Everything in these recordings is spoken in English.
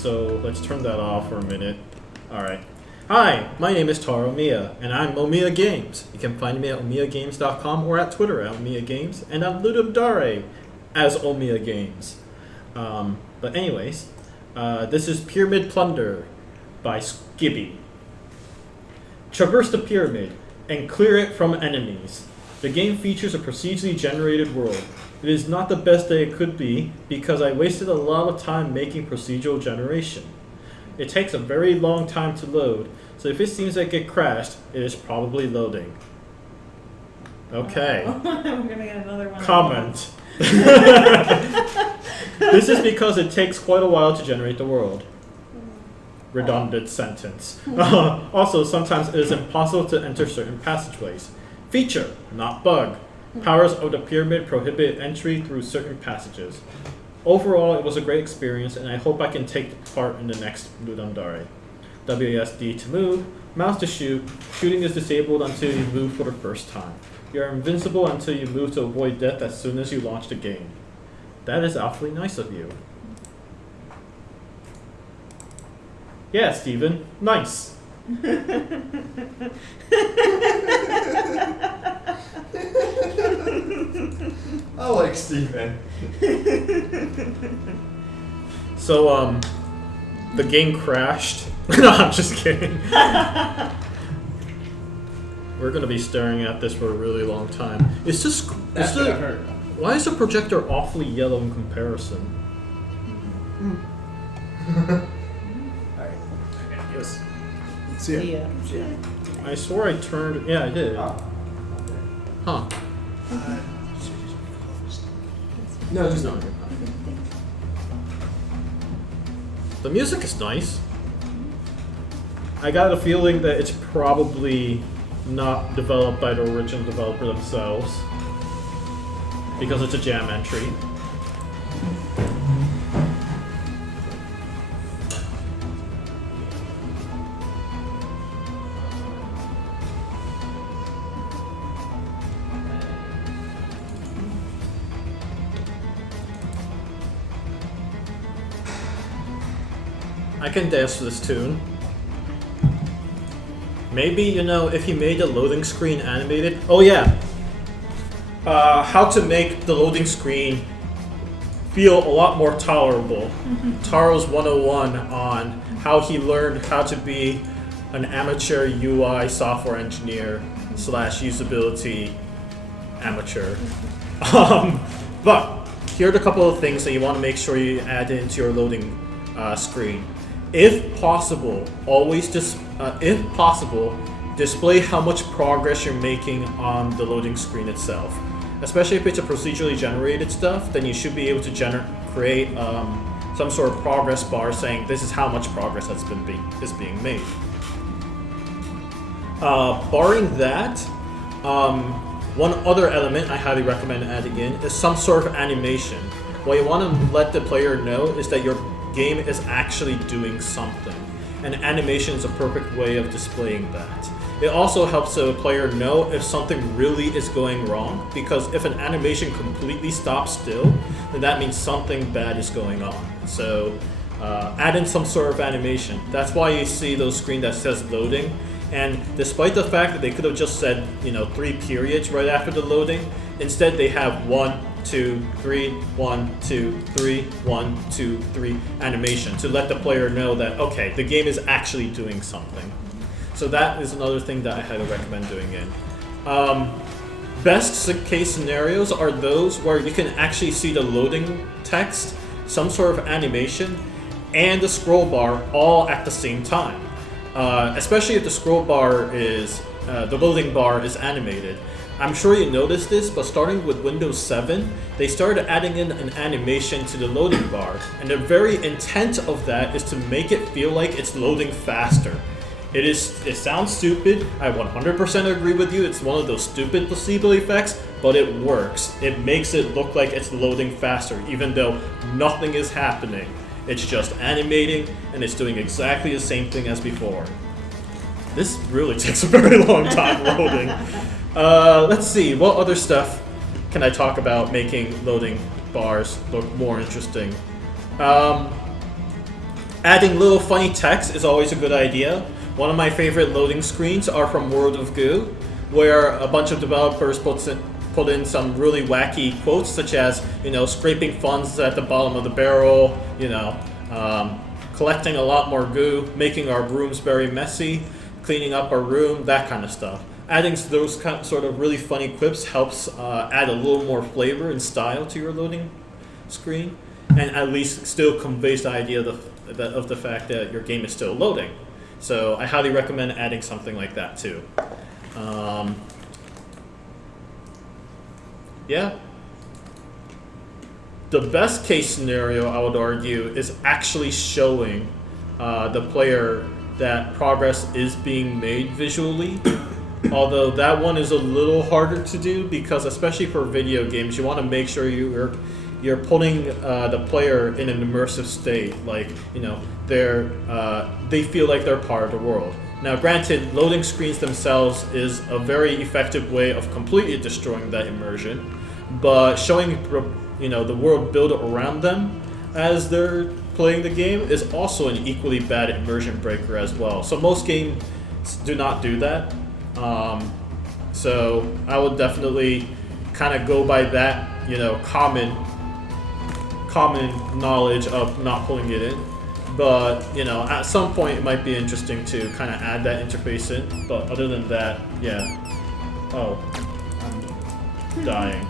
So let's turn that off for a minute. Alright. Hi, my name is Taro Mia, and I'm Omiya Games. You can find me at omiyagames.com or at Twitter at Omiya Games, and on Ludum Dare as Omiya Games. But anyways, this is Pyramid Plunder by Scibby. Traverse the pyramid and clear it from enemies. The game features a procedurally generated world. It is not the best that it could be because I wasted a lot of time making procedural generation. It takes a very long time to load, so if it seems like it crashed, it is probably loading. Okay. We're gonna get another one. Comment. This is because it takes quite a while to generate the world. Redundant sentence. Also, sometimes it is impossible to enter certain passageways. Feature, not bug. Powers of the pyramid prohibit entry through certain passages. Overall, it was a great experience, and I hope I can take part in the next Ludum Dare. WASD to move, mouse to shoot. Shooting is disabled until you move for the first time. You are invincible until you move to avoid death as soon as you launch the game. That is awfully nice of you. Yeah, Steven. Nice. I like Steven. So, the game crashed. No, I'm just kidding. We're gonna be staring at this for a really long time. It's just... Why is the projector awfully yellow in comparison? Alright. Yes. See ya. Yeah. I swore I turned... Yeah, I did. Oh. Huh. No, just No. The music is nice. I got a feeling that it's probably not developed by the original developer themselves, because it's a jam entry. I can dance to this tune. Maybe, you know, if you made the loading screen animated... Oh yeah! How to make the loading screen feel a lot more tolerable. Taro's 101 on how he learned how to be an amateur UI software engineer / usability amateur. But here are a couple of things that you want to make sure you add into your loading screen. If possible, display how much progress you're making on the loading screen itself. Especially if it's a procedurally generated stuff, then you should be able to create some sort of progress bar saying this is how much progress is being made. Barring that, one other element I highly recommend adding in is some sort of animation. What you want to let the player know is that your game is actually doing something, and animation is a perfect way of displaying that. It also helps the player know if something really is going wrong, because if an animation completely stops still, then that means something bad is going on. So add in some sort of animation. That's why you see those screen that says loading, and despite the fact that they could have just said, 3 periods right after the loading, instead they have 1, 2, 3, 1, 2, 3, 1, 2, 3 animation to let the player know that, okay, the game is actually doing something. So that is another thing that I highly recommend doing in. Best case scenarios are those where you can actually see the loading text, some sort of animation, and the scroll bar all at the same time. Especially if the scroll bar is, the loading bar is animated. I'm sure you noticed this, but starting with Windows 7, they started adding in an animation to the loading bar, and the very intent of that is to make it feel like it's loading faster. It sounds stupid, I 100% agree with you, it's one of those stupid placebo effects, but it works. It makes it look like it's loading faster, even though nothing is happening. It's just animating, and it's doing exactly the same thing as before. This really takes a very long time loading. Let's see, what other stuff can I talk about making loading bars look more interesting? Adding little funny text is always a good idea. One of my favorite loading screens are from World of Goo, where a bunch of developers put in some really wacky quotes, such as, scraping funds at the bottom of the barrel, collecting a lot more goo, making our rooms very messy, cleaning up our room, that kind of stuff. Adding those sort of really funny quips helps add a little more flavor and style to your loading screen, and at least still conveys the idea of the fact that your game is still loading. So I highly recommend adding something like that too. Yeah. The best case scenario, I would argue, is actually showing the player that progress is being made visually. Although that one is a little harder to do because, especially for video games, you want to make sure you're putting the player in an immersive state, like they feel like they're part of the world. Now, granted, loading screens themselves is a very effective way of completely destroying that immersion, but showing the world built around them as they're playing the game is also an equally bad immersion breaker as well. So most games do not do that. So I would definitely kind of go by that, common knowledge of not pulling it in. But, at some point it might be interesting to kind of add that interface in. But other than that, yeah. Oh, I'm dying.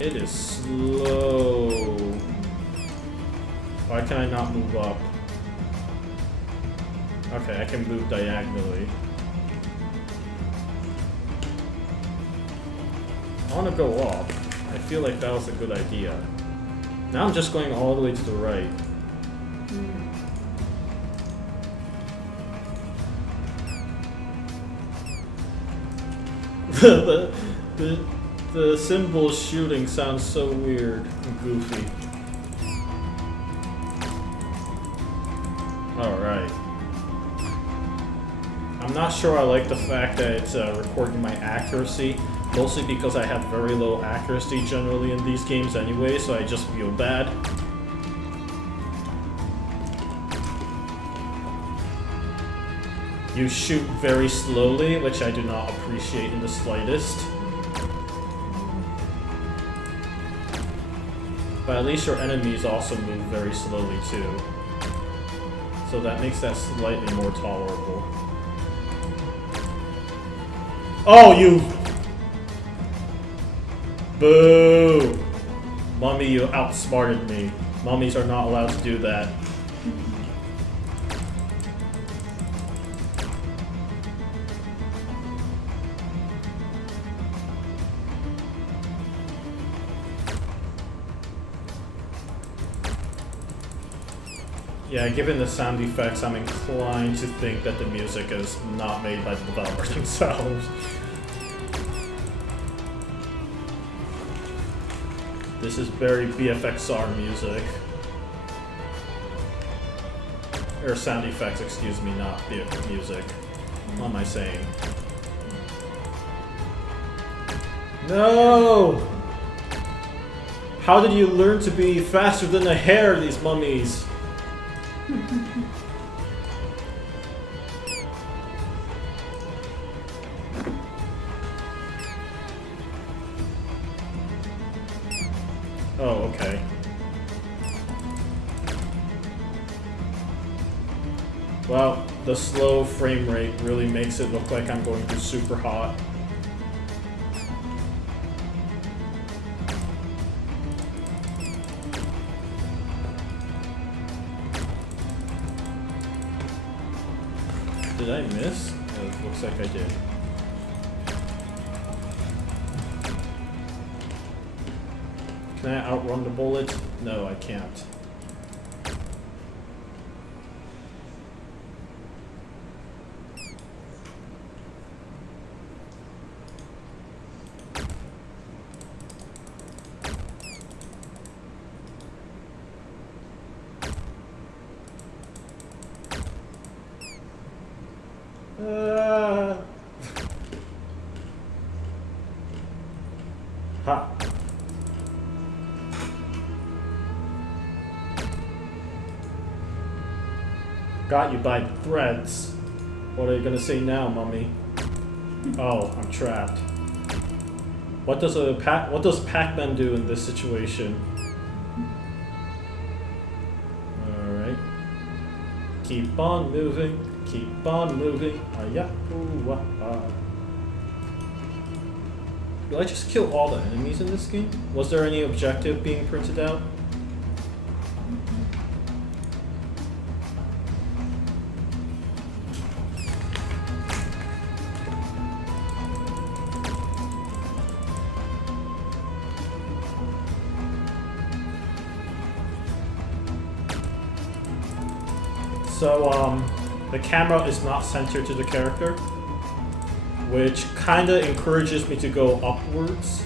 It is slow. Why can I not move up? Okay, I can move diagonally. I want to go up. I feel like that was a good idea. Now I'm just going all the way to the right. The symbol shooting sounds so weird and goofy. Alright. I'm not sure I like the fact that it's recording my accuracy, mostly because I have very low accuracy generally in these games anyway, so I just feel bad. You shoot very slowly, which I do not appreciate in the slightest. But at least your enemies also move very slowly too. So that makes that slightly more tolerable. Oh, you! Boo! Mummy, you outsmarted me. Mummies are not allowed to do that. Yeah, given the sound effects, I'm inclined to think that the music is not made by the developers themselves. This is very BFXR music. Or sound effects, excuse me, not BFX music. What am I saying? No! How did you learn to be faster than the hare, these mummies? Oh, okay. Well, the slow frame rate really makes it look like I'm going through super hot. Did I miss? Oh, it looks like I did. Can I outrun the bullet? No, I can't. Ha! Got you by the threads. What are you gonna say now, mummy? Oh, I'm trapped. What does Pac-Man do in this situation? Alright. Keep on moving. Keep on moving. Did I just kill all the enemies in this game? Was there any objective being printed out? So, the camera is not centered to the character, which kind of encourages me to go upwards,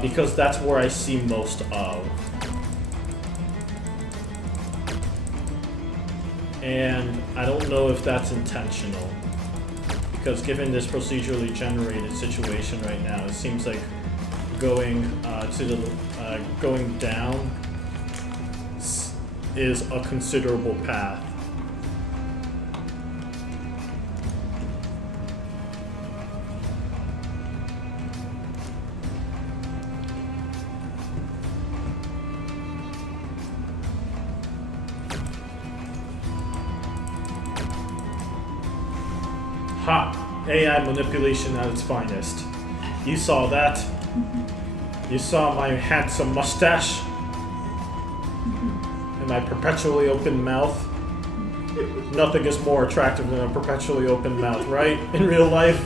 because that's where I see most of. And I don't know if that's intentional, because given this procedurally generated situation right now, it seems like going going down is a considerable path. Ha! AI manipulation at its finest. You saw that? You saw my handsome mustache? And my perpetually open mouth? Nothing is more attractive than a perpetually open mouth, right? In real life?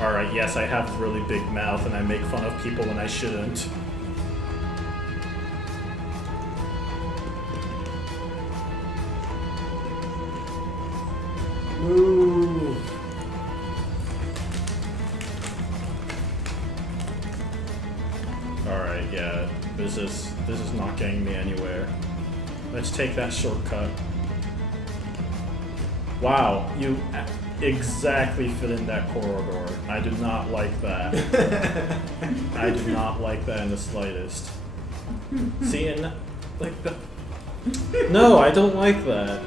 Alright, yes, I have a really big mouth and I make fun of people when I shouldn't. Move. Alright, yeah, this is not getting me anywhere. Let's take that shortcut. Wow, you exactly fit in that corridor. I do not like that. I do not like that in the slightest. See, and like that. No, I don't like that.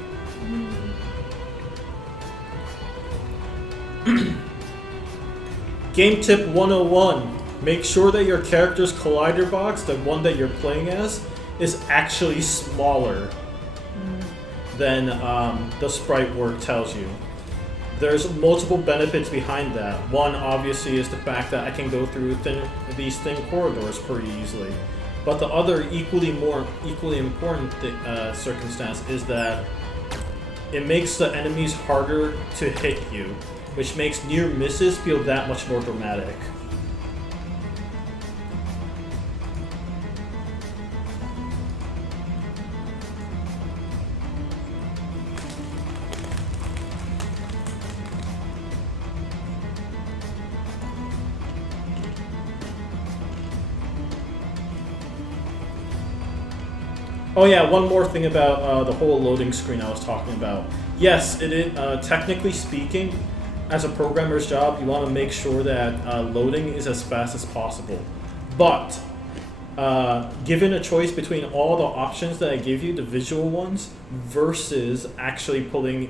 Game tip 101. Make sure that your character's collider box, the one that you're playing as, is actually smaller than the sprite work tells you. There's multiple benefits behind that. One, obviously, is the fact that I can go through these thin corridors pretty easily. But the other equally important circumstance is that it makes the enemies harder to hit you, which makes near misses feel that much more dramatic. Oh yeah, one more thing about the whole loading screen I was talking about. Yes, it is, technically speaking, as a programmer's job, you want to make sure that loading is as fast as possible. But, given a choice between all the options that I give you, the visual ones, versus actually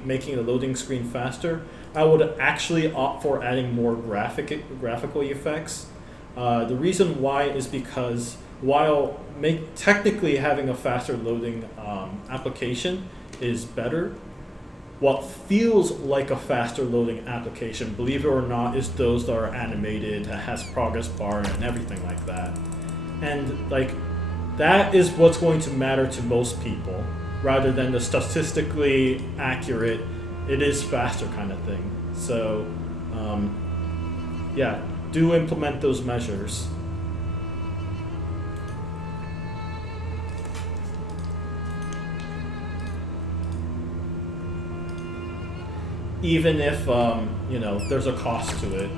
making the loading screen faster, I would actually opt for adding more graphical effects. The reason why is because while technically having a faster loading application is better, what feels like a faster loading application, believe it or not, is those that are animated, that has progress bar and everything like that. And like, that is what's going to matter to most people, rather than the statistically accurate, it is faster kind of thing. So, yeah, do implement those measures. Even if, you know, there's a cost to it.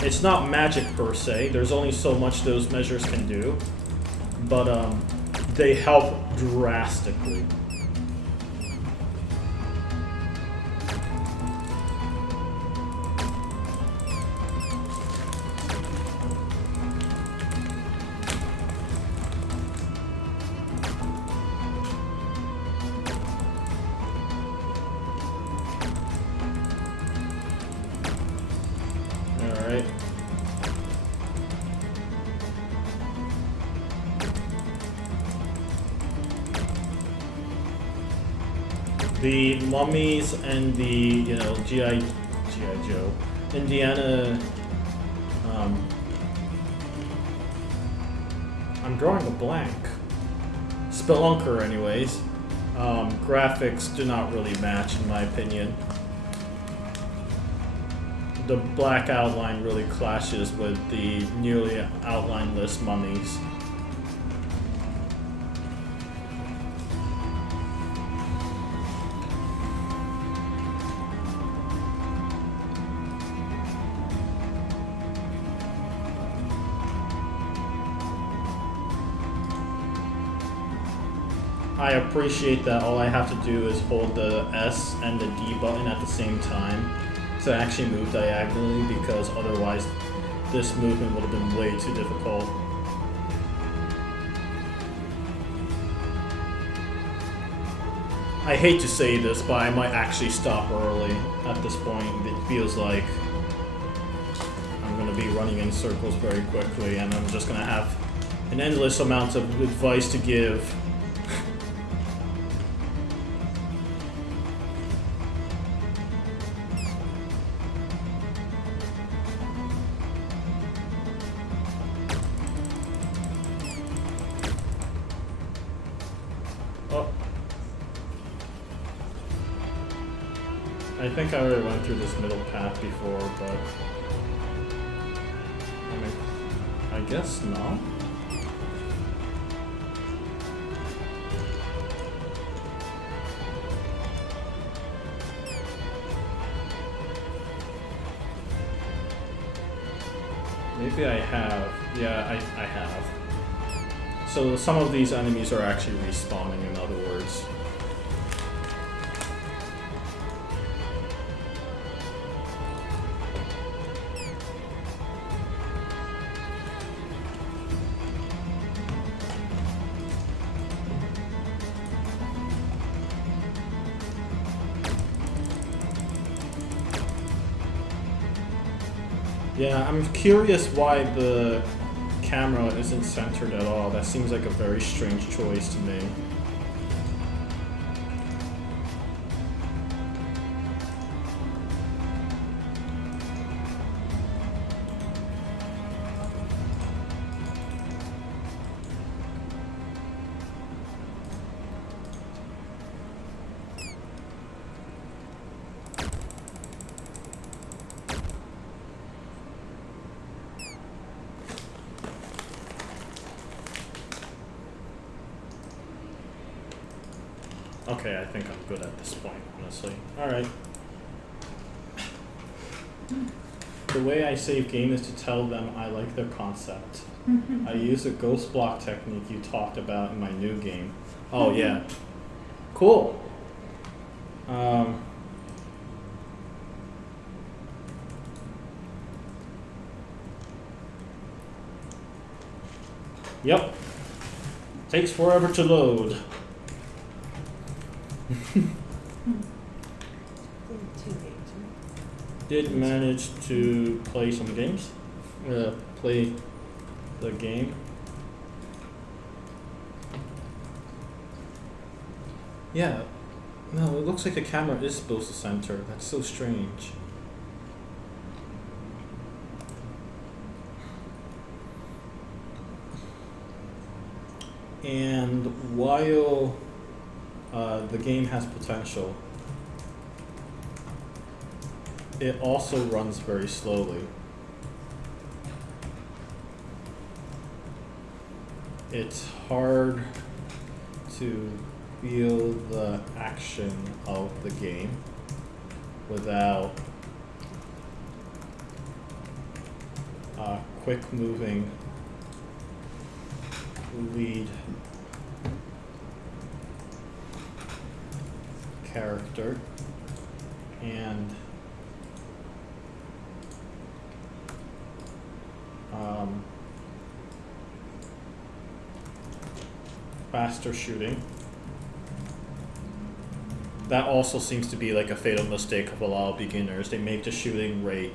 It's not magic per se, there's only so much those measures can do, but they help drastically. The mummies and the, you know, G.I. Joe, Indiana, I'm drawing a blank. Spelunker, anyways. Graphics do not really match, in my opinion. The black outline really clashes with the nearly outlineless mummies. I appreciate that all I have to do is hold the S and the D button at the same time to actually move diagonally, because otherwise this movement would have been way too difficult. I hate to say this, but I might actually stop early at this point. It feels like I'm going to be running in circles very quickly, and I'm just going to have an endless amount of advice to give. I think I already went through this middle path before, but I mean, I guess not. Maybe I have. Yeah, I have. So some of these enemies are actually respawning, in other words. Yeah, I'm curious why the camera isn't centered at all. That seems like a very strange choice to me. Okay, I think I'm good at this point, honestly. Alright. The way I save game is to tell them I like their concept. I use the ghost block technique you talked about in my new game. Oh yeah. Cool. Yep. Takes forever to load. Did manage to play some games. Play the game. Yeah. No, it looks like the camera is supposed to center. That's so strange. And while the game has potential, it also runs very slowly. It's hard to feel the action of the game without a quick moving lead character and faster shooting. That also seems to be like a fatal mistake of a lot of beginners. They make the shooting rate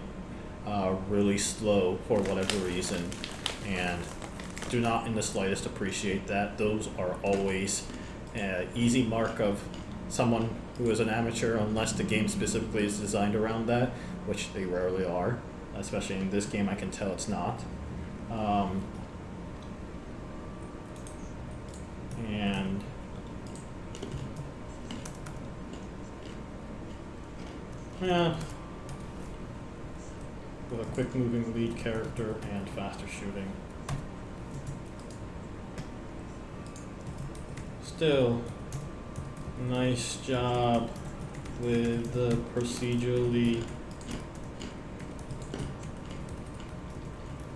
really slow for whatever reason, and do not in the slightest appreciate that. Those are always easy mark of someone who is an amateur, unless the game specifically is designed around that, which they rarely are. Especially in this game, I can tell it's not. And yeah, with a quick moving lead character and faster shooting. Still, nice job with the procedurally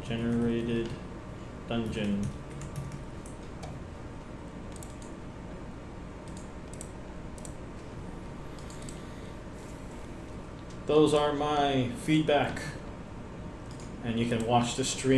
generated dungeon. Those are my feedback, and you can watch the stream